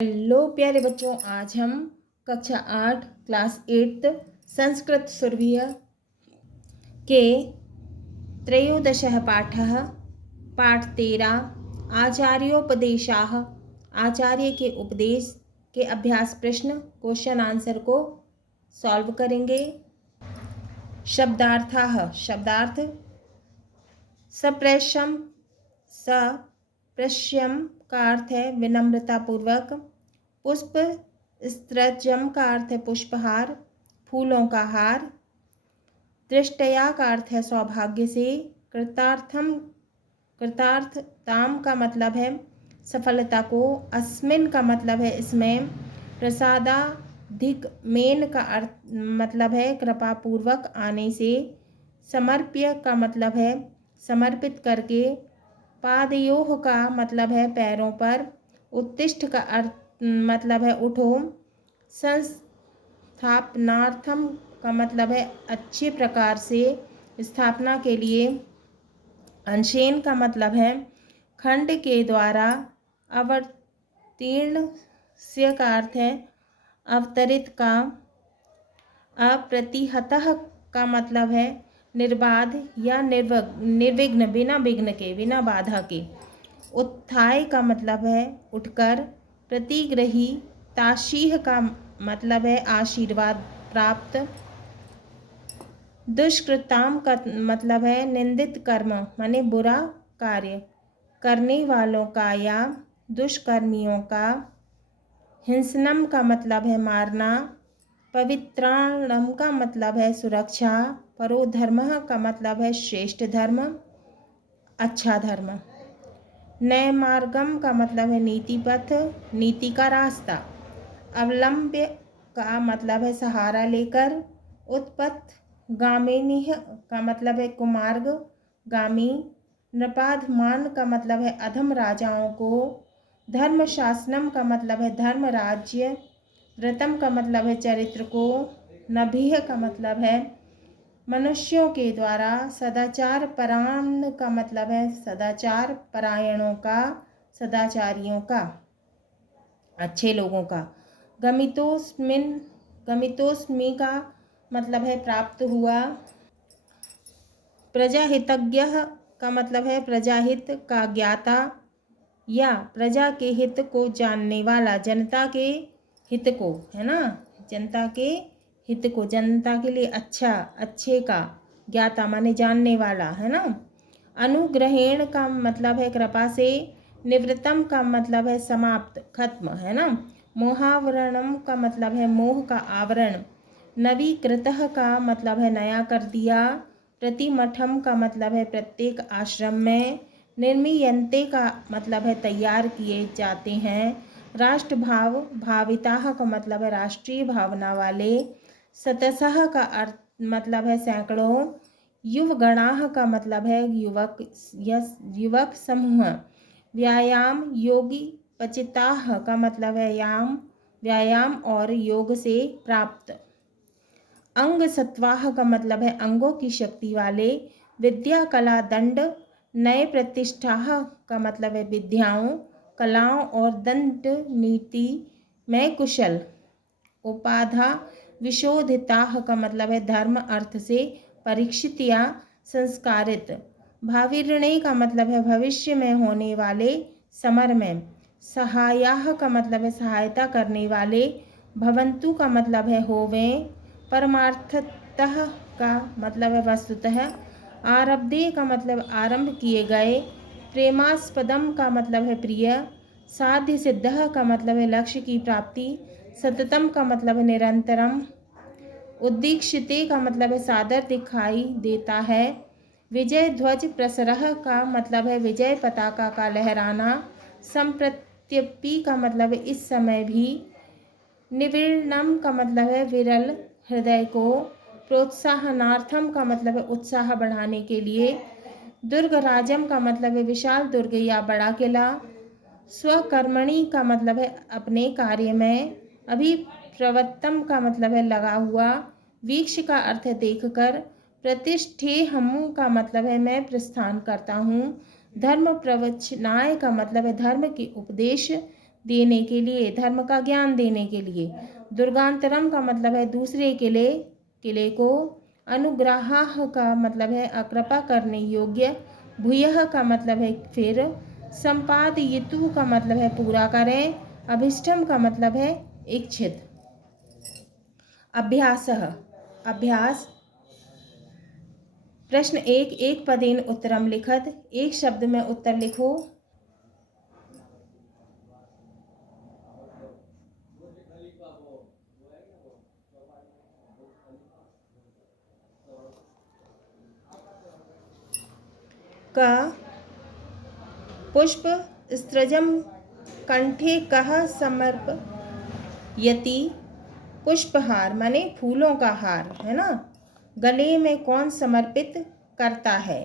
Hello प्यारे बच्चों, आज हम कक्षा 8 क्लास 8 संस्कृत सुरभिया के त्रयोदशः पाठः पाठ 13 आचार्योपदेशाः आचार्य के उपदेश के अभ्यास प्रश्न क्वेश्चन आंसर को सॉल्व करेंगे। शब्दार्थाः शब्दार्थ सप्रश्यम का अर्थ है विनम्रता पूर्वक। पुष्प स्त्रजम का अर्थ है पुष्पहार, फूलों का हार। दृष्टया का अर्थ है सौभाग्य से। कृतार्थताम का मतलब है सफलता को। अस्मिन का मतलब है इसमें। प्रसादाधिक मेन का अर्थ मतलब है कृपा पूर्वक आने से। समर्प्य का मतलब है समर्पित करके। पादयोः का मतलब है पैरों पर। उत्तिष्ठ का अर्थ मतलब है उठो। संस्थापनार्थम का मतलब है अच्छे प्रकार से स्थापना के लिए। अंशेन का मतलब है खंड के द्वारा। अवतीर्ण से का अर्थ है अवतरित का। अप्रतिहतः का मतलब है निर्बाध या निर्विघ्न, बिना विघ्न के, बिना बाधा के। उत्थाय का मतलब है उठकर। प्रतिग्रही ताशीह का मतलब है आशीर्वाद प्राप्त। दुष्कृताम का मतलब है निंदित कर्म माने बुरा कार्य करने वालों का या दुष्कर्मियों का। हिंसनम का मतलब है मारना। पवित्राणम का मतलब है सुरक्षा। परोधर्मः का मतलब है श्रेष्ठ धर्म, अच्छा धर्म। नय मार्गम का मतलब है नीति पथ, नीति का रास्ता। अवलंब्य का मतलब है सहारा लेकर। उत्पथ गामिनी का मतलब है कुमार्ग, गामी। नृपाधमान का मतलब है अधम राजाओं को। धर्म शासनम का मतलब है धर्म राज्य। व्रतम का मतलब है चरित्र को। नभीह का मतलब है मनुष्यों के द्वारा। सदाचार परायण का मतलब है सदाचार परायणों का, सदाचारियों का, अच्छे लोगों का। गमितोस्मि का मतलब है प्राप्त हुआ। प्रजाहितज्ञ का मतलब है प्रजाहित का ज्ञाता या प्रजा के हित को जानने वाला, जनता के हित को, है ना, जनता के हित को, जनता के लिए अच्छा, अच्छे का। ज्ञाता माने जानने वाला, है ना। अनुग्रहेण का मतलब है कृपा से। निवृत्तम का मतलब है समाप्त, खत्म, है ना। मोहावरणम का मतलब है मोह का आवरण। नवीकृतः का मतलब है नया कर दिया। प्रतिमठम का मतलब है प्रत्येक आश्रम में। निर्मीयन्ते का मतलब है तैयार किए जाते हैं। राष्ट्रभाव भाविताः का मतलब है राष्ट्रीय भावना वाले। शतशः का अर्थ मतलब है सैकड़ों। युवगणाः का मतलब है युवक समूह। व्यायाम योगी पचिताः का मतलब है व्यायाम और योग से प्राप्त। अंग सत्वाह का मतलब है अंगों की शक्ति वाले। विद्या कला दंड। नए प्रतिष्ठा का मतलब है विद्याओं, कलाओं और दंड नीति में कुशल। उपाधा विशोधिता का मतलब है धर्म अर्थ से परीक्षित या संस्कारित। भाविर्णे का मतलब है भविष्य में होने वाले समर में। सहायाः का मतलब है सहायता करने वाले। भवन्तु का मतलब है होवें। परमार्थतः का मतलब है वस्तुतः। आरब्धे का मतलब आरंभ किए गए। प्रेमास्पदम का मतलब है प्रिय। साध्य सिद्धः का मतलब है लक्ष्य की प्राप्ति। सततम का मतलब है निरंतरम। उद्दीक्षिते का मतलब है सादर दिखाई देता है। विजय ध्वज प्रसरः का मतलब है विजय पताका का लहराना। संप्रत्यपि का मतलब है इस समय भी। निविर्णम का मतलब है विरल हृदय को। प्रोत्साहनार्थम का मतलब है उत्साह बढ़ाने के लिए। दुर्गराजम का मतलब है विशाल दुर्ग या बड़ा किला। स्वकर्मणि का मतलब है अपने कार्य में। अभिप्रवत्तम का मतलब है लगा हुआ। वीक्ष का अर्थ है देखकर। प्रतिष्ठे हम का मतलब है मैं प्रस्थान करता हूँ। धर्म प्रवचनाय का मतलब है धर्म के उपदेश। देने के लिए, धर्म का ज्ञान देने के लिए। दुर्गांतरम का मतलब है दूसरे किले को। अनुग्रहाः का मतलब है अकृपा करने योग्य। भूयः का मतलब है फिर। संपादयितु का मतलब है पूरा करें। अभिष्टम का मतलब है इच्छित। अभ्यासः अभ्यास। प्रश्न 1, एक पदेन उत्तरम लिखत, एक शब्द में उत्तर लिखो। का पुष्प स्त्रजम कंठे कह समर्पयति। पुष्पहार माने फूलों का हार है ना, गले में कौन समर्पित करता है,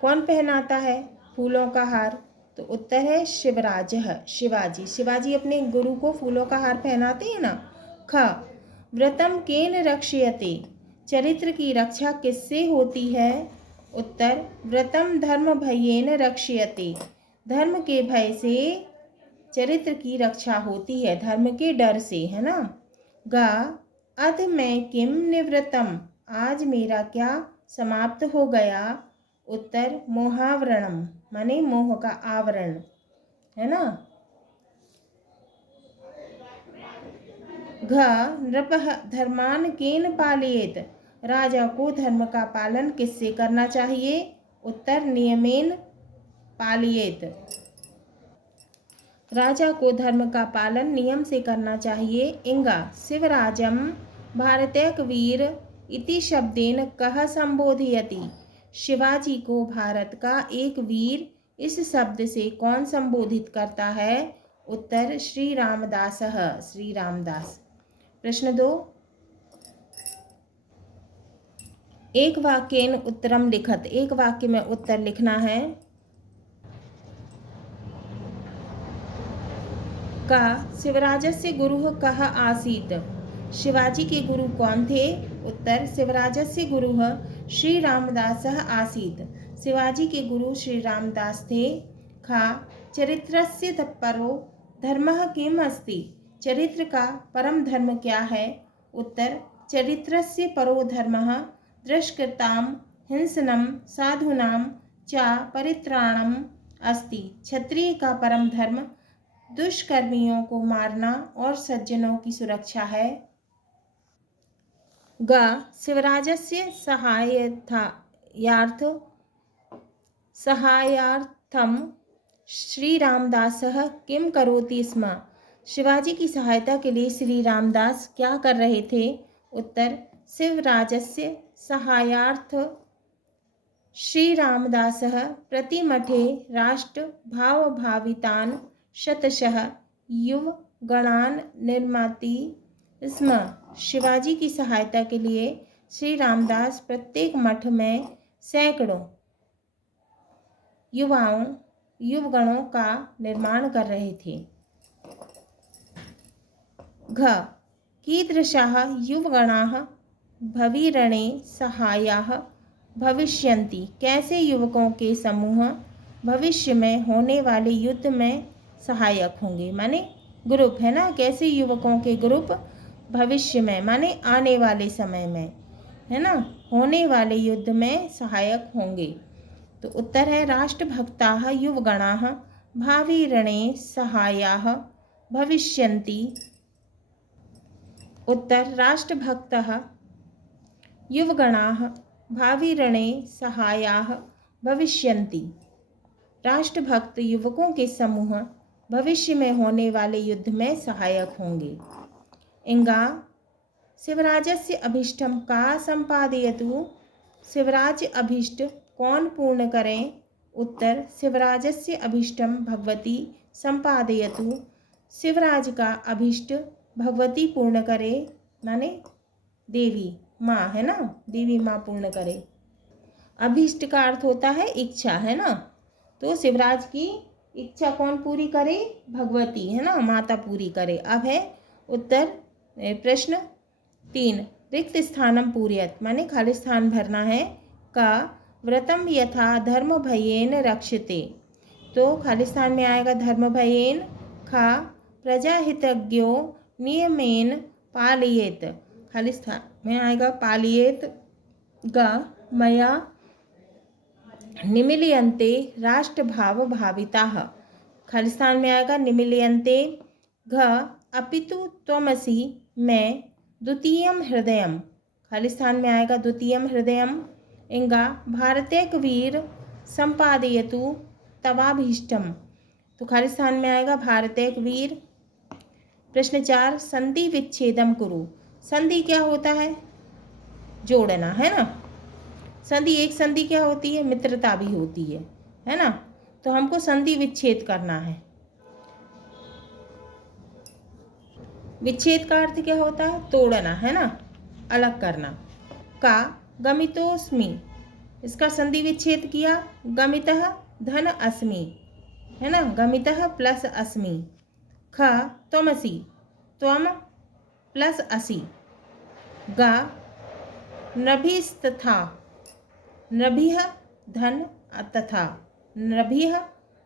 कौन पहनाता है फूलों का हार? तो उत्तर है शिवराजः, शिवाजी। शिवाजी अपने गुरु को फूलों का हार पहनाते हैं ना। ख व्रतम केन रक्षयते, चरित्र की रक्षा किससे होती है? उत्तर व्रतम धर्म भयेन रक्षयते, धर्म के भय से चरित्र की रक्षा होती है, धर्म के डर से, है ना। ग अध में किम निवृत्तम, आज मेरा क्या समाप्त हो गया? उत्तर मोहावरणम माने मोह का आवरण, है ना। घ नृपः धर्मान केन पालयेत, राजा को धर्म का पालन किससे करना चाहिए? उत्तर नियमेन पालयेत, राजा को धर्म का पालन नियम से करना चाहिए। इंगा शिवराजम भारतैक वीर इति शब्देन कह संबोधयति, शिवाजी को भारत का एक वीर इस शब्द से कौन संबोधित करता है? उत्तर श्री रामदासः, श्री रामदास। प्रश्न 2, एक वाक्येन उत्तरम लिखत, एक वाक्य में उत्तर लिखना है। का शिवराजस्य गुरुः कः आसीत्, शिवाजी के गुरु कौन थे? उत्तर शिवराजस्य गुरुः श्री रामदासः आसीत्, शिवाजी के गुरु श्री रामदास थे। खा चरित्रस्य परो धर्मः किम अस्ति, चरित्र का परम धर्म क्या है? उत्तर चरित्रस्य परो धर्मः दुष्कृतां हिंसनं साधूनां च परित्राणम् अस्ति, क्षत्रिय का परम धर्म दुष्कर्मियों को मारना और सज्जनों की सुरक्षा है। ग शिवराजस्य सहायार्थम श्री रामदासः किम करोति स्म, शिवाजी की सहायता के लिए श्री रामदास क्या कर रहे थे? उत्तर शिवराजस्य सहायार्थ श्री रामदासः प्रतिमठे राष्ट्र भावभावितान् शतशः युवगणान् निर्माति स्म, शिवाजी की सहायता के लिए श्री रामदास प्रत्येक मठ में सैकड़ों युवगणों का निर्माण कर रहे थे। घ कीदृशाः युवगणाः भविरणे सहायाः भविष्यन्ति, कैसे युवकों के समूह भविष्य में होने वाले युद्ध में सहायक होंगे, माने ग्रुप, है ना। कैसे युवकों के ग्रुप भविष्य में माने आने वाले समय में, है ना, होने वाले युद्ध में सहायक होंगे। तो उत्तर है राष्ट्रभक्ताः युवगणाः भावी रणे सहायाः भविष्यन्ति। उत्तर राष्ट्रभक्तः युवगणाः भावी रणे सहायाः भविष्यन्ति, राष्ट्रभक्त युवकों के समूह भविष्य में होने वाले युद्ध में सहायक होंगे। इंगा शिवराजस्य अभीष्टम का संपादयतु, शिवराज अभीष्ट कौन पूर्ण करें? उत्तर शिवराजस्य अभीष्टम भगवती संपादयतु, शिवराज का अभीष्ट भगवती पूर्ण करे, माने देवी माँ, है ना, देवी माँ पूर्ण करे। अभीष्ट का अर्थ होता है इच्छा, है ना, तो शिवराज की इच्छा कौन पूरी करे? भगवती, है ना, माता पूरी करे। अब है उत्तर प्रश्न 3, रिक्त स्थानम पूरयत माने खाली स्थान भरना है। का व्रतम यथा धर्म भयेन रक्षते, तो खाली स्थान में आएगा धर्म भयेन। ख प्रजाहितज्ञो नियमेन पालयेत, खाली स्थान में आएगा पालयेत। ग मया निमील्यन्ते राष्ट्रभाव भाविताः, खाली स्थान में आएगा निमील्यन्ते। घ अपितु त्वमसि मैं द्वितीयं हृदयम्, खाली स्थान में आएगा द्वितीयं हृदयम्। इंगा भारतेक वीर संपादयतु तवाभीष्टम, तो खाली स्थान में आएगा भारतेक वीर। प्रश्न 4 संधि विच्छेदम कुरु, संधि क्या होता है? जोड़ना, है ना। संधि, एक संधि क्या होती है? मित्रता भी होती है ना। तो हमको संधि विच्छेद करना है। विच्छेद का अर्थ क्या होता है? तोड़ना, है ना, अलग करना। का गमितोस्मि, इसका संधि विच्छेद किया। गमितः धन अस्मि, है ना, गमितः प्लस अस्मि। ख त्वमसि, त्वम प्लस असि। ग नभिस्तथा, नभिः धन तथा, नभिः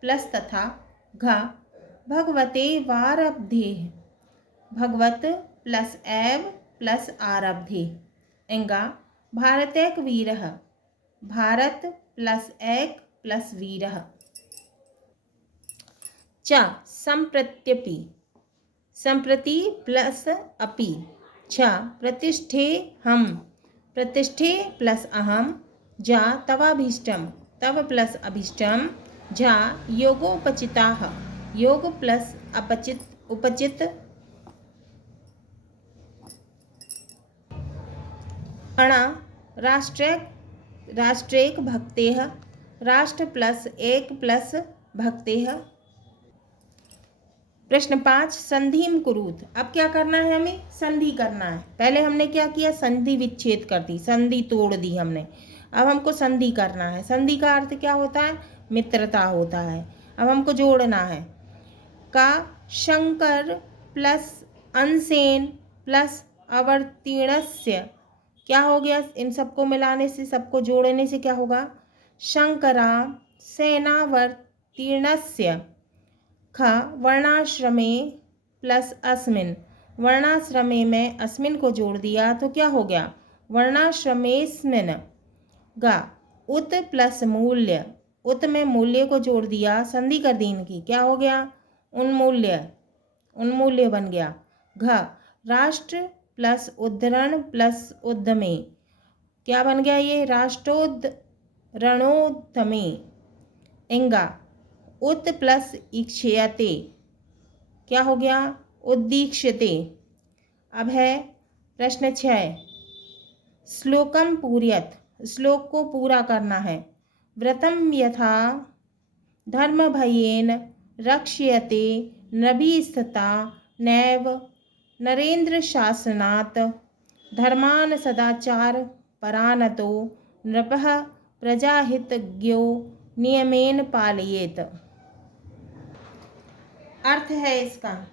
प्लस तथा। घ भगवते वारब्धेः, भगवत प्लस एव प्लस आरब्धे। इंगा भारतैक वीरः, भारत प्लस एक प्लस वीरः। च संप्रत्यपि, संप्रति प्लस अपि। छ प्रतिष्ठे हम, प्रतिष्ठे प्लस अहम। जा तवाभीष्टम, तव प्लस अभीष्टम। झा योगोपचिताः, योग प्लस अपचित उपचित। अणा राष्ट्रेक भक्तेः, राष्ट्र प्लस एक प्लस भक्तेः। प्रश्न 5 संधिम कुरुत, अब क्या करना है? हमें संधि करना है। पहले हमने क्या किया? संधि विच्छेद कर दी, संधि तोड़ दी हमने। अब हमको संधि करना है। संधि का अर्थ क्या होता है? मित्रता होता है। अब हमको जोड़ना है। का शंकर प्लस अंसेन प्लस अवर्तीर्णस्य, क्या हो गया? इन सबको मिलाने से, सबको जोड़ने से क्या होगा? शंकरा सेनावर्तीर्णस्य। ख वर्णाश्रमे प्लस अस्मिन, वर्णाश्रमे में अस्मिन को जोड़ दिया तो क्या हो गया? वर्णाश्रमेस्मिन। ग उत प्लस मूल्य, उत में मूल्य को जोड़ दिया, संधि कर दी इनकी, क्या हो गया? उन्मूल्य, उन्मूल्य बन गया। घ राष्ट्र प्लस उद्धरण प्लस उद्यमे, क्या बन गया ये? राष्ट्रोद्धरणोद्यमे। इंगा उत प्लस इक्षयते, क्या हो गया? उद्दीक्षते। अब है प्रश्न 6 श्लोकम पूर्यत, श्लोक को पूरा करना है। व्रतम यथा धर्म भयेन रक्ष्यते नभिस्तथा नैव नरेंद्र शासनात् धर्मान सदाचार परानतो नृपः प्रजाहितज्ञो नियमेन पालयेत। अर्थ है इसका,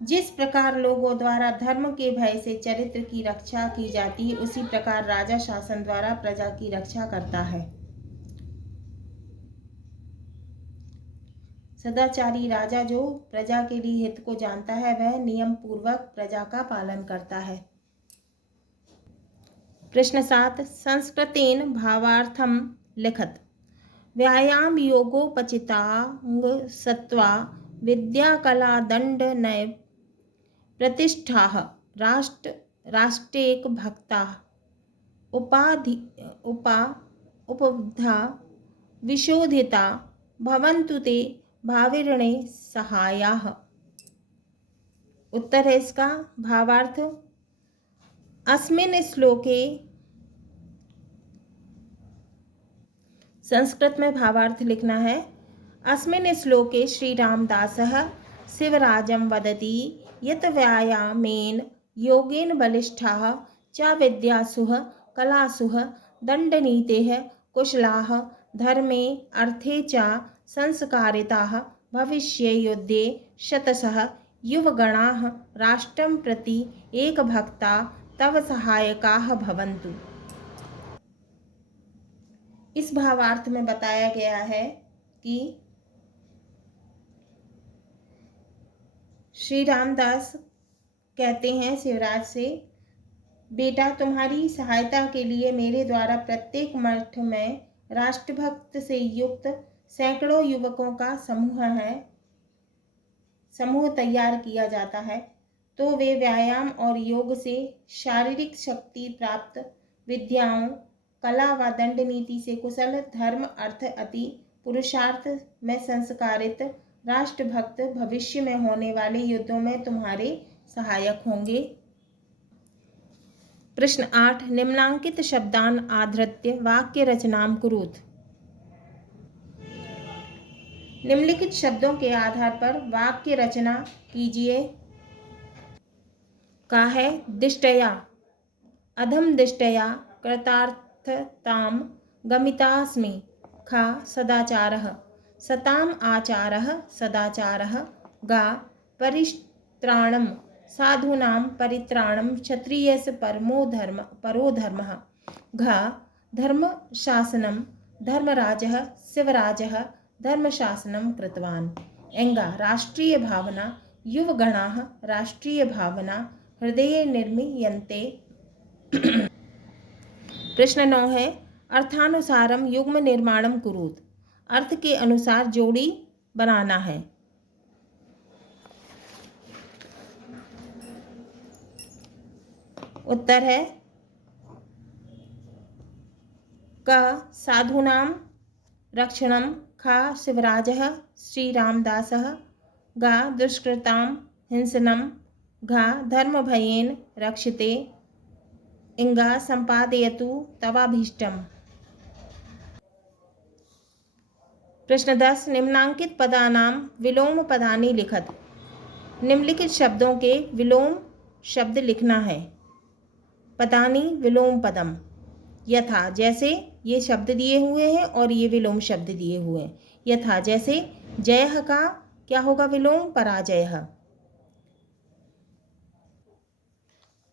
जिस प्रकार लोगों द्वारा धर्म के भय से चरित्र की रक्षा की जाती है, उसी प्रकार राजा शासन द्वारा प्रजा की रक्षा करता है। सदाचारी राजा जो प्रजा के लिए हित को जानता है, वह नियम पूर्वक प्रजा का पालन करता है। प्रश्न 7 संस्कृतेन भावार्थम लिखत। व्यायाम योगोपचितांग सत्वा विद्या कला दंड नय प्रतिष्ठा राष्ट्रेक भक्ता उपबद्धा विशोधिता भवन्तु ते भाविरणे सहायाः। उत्तर है इसका। भावार्थ अस्मिन् श्लोके, संस्कृत में भावार्थ लिखना है। अस्मिन् श्लोके श्री रामदासः शिवराजं वदति यत् व्यायामेन योगेन बलिष्ठाः च विद्यासुः कलासुः दण्डनीतेः कुशलाः धर्मे अर्थे च संस्कारिताः भविष्ये युद्धे शतशः युवगणाः राष्ट्रं प्रति एकभक्ता तव सहायकाः भवन्तु। इस भावार्थ में बताया गया है कि श्री रामदास कहते हैं शिवराज से, बेटा तुम्हारी सहायता के लिए मेरे द्वारा प्रत्येक मठ में राष्ट्रभक्त से युक्त सैकड़ों युवकों का समूह तैयार किया जाता है, तो वे व्यायाम और योग से शारीरिक शक्ति प्राप्त, विद्याओं, कला व दंड नीति से कुशल, धर्म अर्थ अति पुरुषार्थ में संस्कारित राष्ट्रभक्त भविष्य में होने वाले युद्धों में तुम्हारे सहायक होंगे। प्रश्न 8, निम्नांकित शब्दान आधृत्य वाक्य रचनाम कुरुत। निम्नलिखित शब्दों के आधार पर वाक्य रचना कीजिए। का है दिष्टया, अधम दिष्टया कृतार्थताम गमितास्मि। खा सदाचारः, सताम आचारः सदाचारः। गा परित्राणम, साधूनां परित्राणम क्षत्रियस्य परो धर्मः। घा धर्मशासनं, धर्मराजः शिवराजः धर्मशासनं कृतवान्। एंगा राष्ट्रीय भावना, युवगणाः राष्ट्रीय भावना हृदये निर्मीयन्ते। प्रश्न 9 है, अर्थानुसारम युग्म निर्माणम कुरुत। अर्थ के अनुसार जोड़ी बनाना है। उत्तर है क साधूनां रक्षणं, खा शिवराजः श्रीरामदासः। गा दुष्कृतां हिंसनं, घा धर्मभयेन रक्षिते। इंगा संपादयतु तवाभीष्टम्। प्रश्न 10, निम्नांकित पदानां विलोम पदानि लिखत। निम्नलिखित शब्दों के विलोम शब्द लिखना है। पदानि विलोम पदम, यथा जैसे ये शब्द दिए हुए हैं और ये विलोम शब्द दिए हुए हैं। यथा जैसे जयः का क्या होगा विलोम? पराजयः।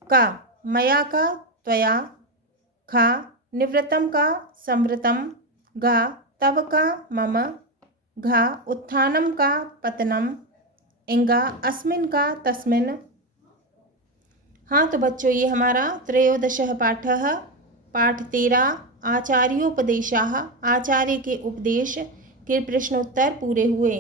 का मया का त्वया। खा निवृत्तम का संवृतम। गा तव का मम। घा उत्थानम का पतनम। इंगा अस्मिन का तस्मिन। हाँ तो बच्चों, ये हमारा त्रयोदशः पाठः पाठ 13 आचार्योपदेशाः, आचार्य के उपदेश के प्रश्नोत्तर पूरे हुए।